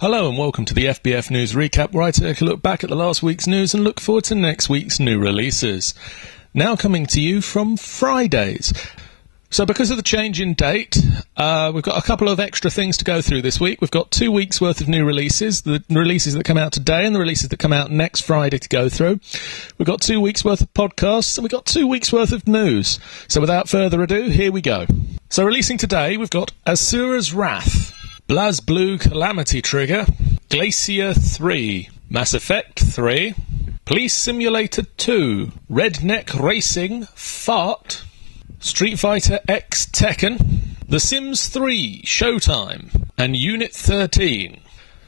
Hello and welcome to the FBF News Recap, where I take a look back at the last week's news and look forward to next week's new releases. Now coming to you from Fridays. So because of the change in date, we've got a couple of extra things to go through this week. We've got 2 weeks' worth of new releases, the releases that come out today and the releases that come out next Friday to go through. We've got 2 weeks' worth of podcasts and we've got 2 weeks' worth of news. So without further ado, here we go. So releasing today, we've got Asura's Wrath, BlazBlue Calamity Trigger, Glacier 3, Mass Effect 3, Police Simulator 2, Redneck Racing, Fart, Street Fighter X Tekken, The Sims 3, Showtime, and Unit 13.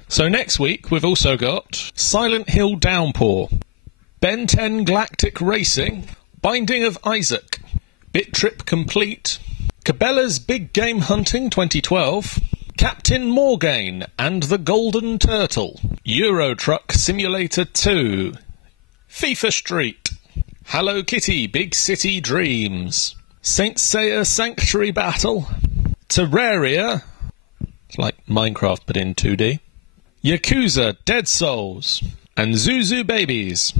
So next week we've also got Silent Hill Downpour, Ben 10 Galactic Racing, Binding of Isaac, Bit Trip Complete, Cabela's Big Game Hunting 2012, Captain Morgaine and the Golden Turtle, Euro Truck Simulator 2, FIFA Street, Hello Kitty Big City Dreams, Saint Seiya Sanctuary Battle, Terraria, it's like Minecraft but in 2D, Yakuza Dead Souls, and Zuzu Babies.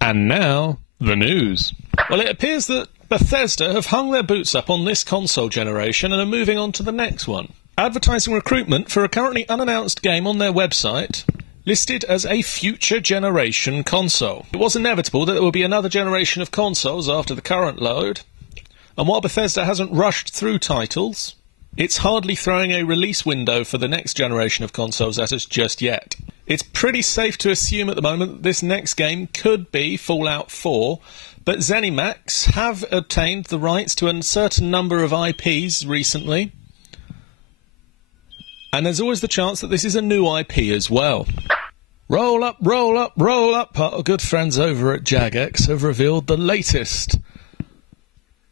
And now, the news. Well, it appears that Bethesda have hung their boots up on this console generation and are moving on to the next one. Advertising recruitment for a currently unannounced game on their website, listed as a future generation console. It was inevitable that there would be another generation of consoles after the current load, and while Bethesda hasn't rushed through titles, it's hardly throwing a release window for the next generation of consoles at us just yet. It's pretty safe to assume at the moment that this next game could be Fallout 4, but ZeniMax have obtained the rights to a certain number of IPs recently, and there's always the chance that this is a new IP as well. Roll up, roll up, roll up. Our good friends over at Jagex have revealed the latest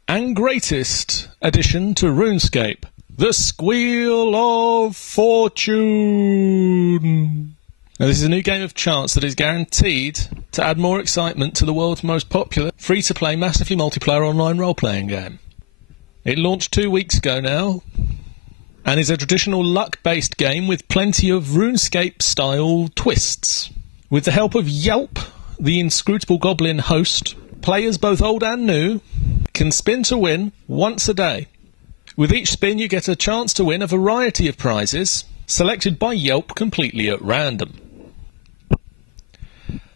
and greatest addition to RuneScape, the Squeal of Fortune. Now, this is a new game of chance that is guaranteed to add more excitement to the world's most popular, free-to-play, massively multiplayer online role-playing game. It launched 2 weeks ago now, and is a traditional luck-based game with plenty of RuneScape-style twists. With the help of Yelp, the inscrutable goblin host, players both old and new can spin to win once a day. With each spin you get a chance to win a variety of prizes, selected by Yelp completely at random.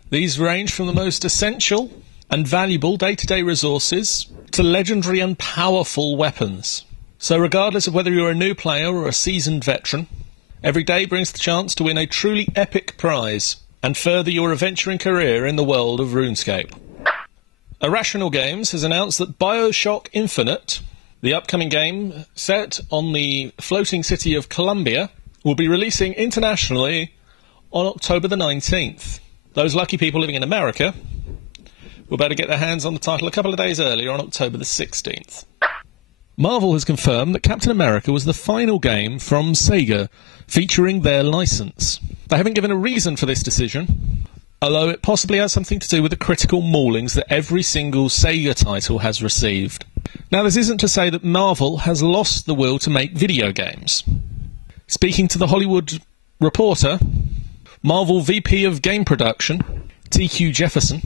These range from the most essential and valuable day-to-day resources to legendary and powerful weapons. So regardless of whether you're a new player or a seasoned veteran, every day brings the chance to win a truly epic prize and further your adventuring career in the world of RuneScape. Irrational Games has announced that BioShock Infinite, the upcoming game set on the floating city of Columbia, will be releasing internationally on October the 19th. Those lucky people living in America will be able to get their hands on the title a couple of days earlier on October the 16th. Marvel has confirmed that Captain America was the final game from Sega featuring their license. They haven't given a reason for this decision, although it possibly has something to do with the critical maulings that every single Sega title has received. Now, this isn't to say that Marvel has lost the will to make video games. Speaking to The Hollywood Reporter, Marvel VP of Game Production, TQ Jefferson,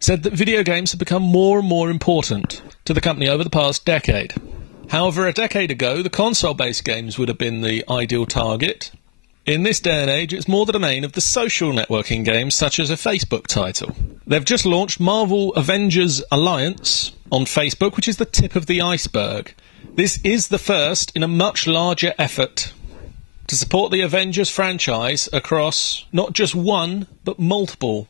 said that video games have become more and more important to the company over the past decade. However, a decade ago, the console-based games would have been the ideal target. In this day and age, it's more the domain of the social networking games, such as a Facebook title. They've just launched Marvel Avengers Alliance on Facebook, which is the tip of the iceberg. This is the first in a much larger effort to support the Avengers franchise across not just one, but multiple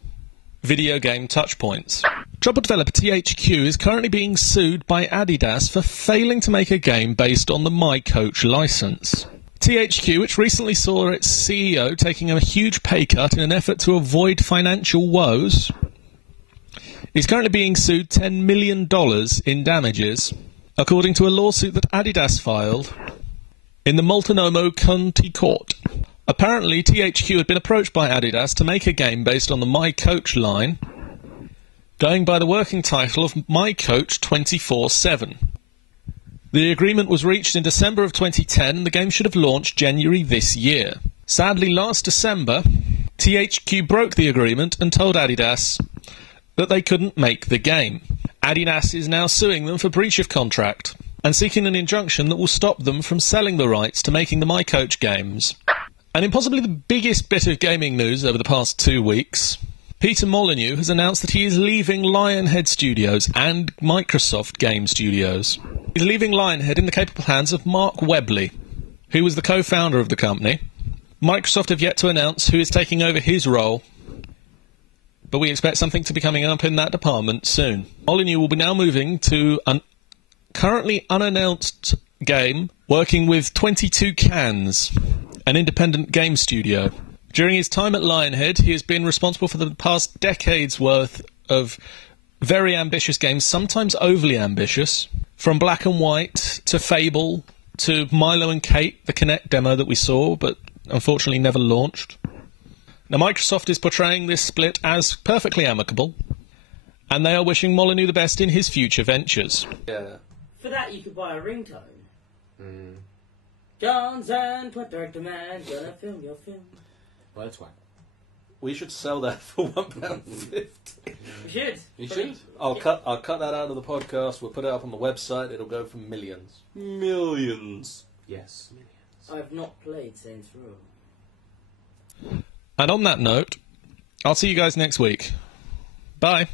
video game touchpoints. Troubled developer THQ is currently being sued by Adidas for failing to make a game based on the MyCoach license. THQ, which recently saw its CEO taking a huge pay cut in an effort to avoid financial woes, is currently being sued $10 million in damages, according to a lawsuit that Adidas filed in the Multnomah County Court. Apparently, THQ had been approached by Adidas to make a game based on the MyCoach line, going by the working title of MyCoach 24/7. The agreement was reached in December of 2010 and the game should have launched January this year. Sadly, last December, THQ broke the agreement and told Adidas that they couldn't make the game. Adidas is now suing them for breach of contract and seeking an injunction that will stop them from selling the rights to making the MyCoach games. And in possibly the biggest bit of gaming news over the past 2 weeks, Peter Molyneux has announced that he is leaving Lionhead Studios and Microsoft Game Studios. He's leaving Lionhead in the capable hands of Mark Webley, who was the co-founder of the company. Microsoft have yet to announce who is taking over his role, but we expect something to be coming up in that department soon. Molyneux will be now moving to a currently unannounced game working with 22 Cans, an independent game studio. During his time at Lionhead, he has been responsible for the past decade's worth of very ambitious games, sometimes overly ambitious, from Black and White to Fable to Milo and Kate, the Kinect demo that we saw, but unfortunately never launched. Now, Microsoft is portraying this split as perfectly amicable, and they are wishing Molyneux the best in his future ventures. Yeah. For that, you could buy a ringtone. John's and put director man, gonna film your film. Well, that's why. We should sell that for £1.50. We should. You should. I'll cut that out of the podcast. We'll put it up on the website. It'll go for millions. Millions. Yes, millions. I've not played Saints Row. And on that note, I'll see you guys next week. Bye.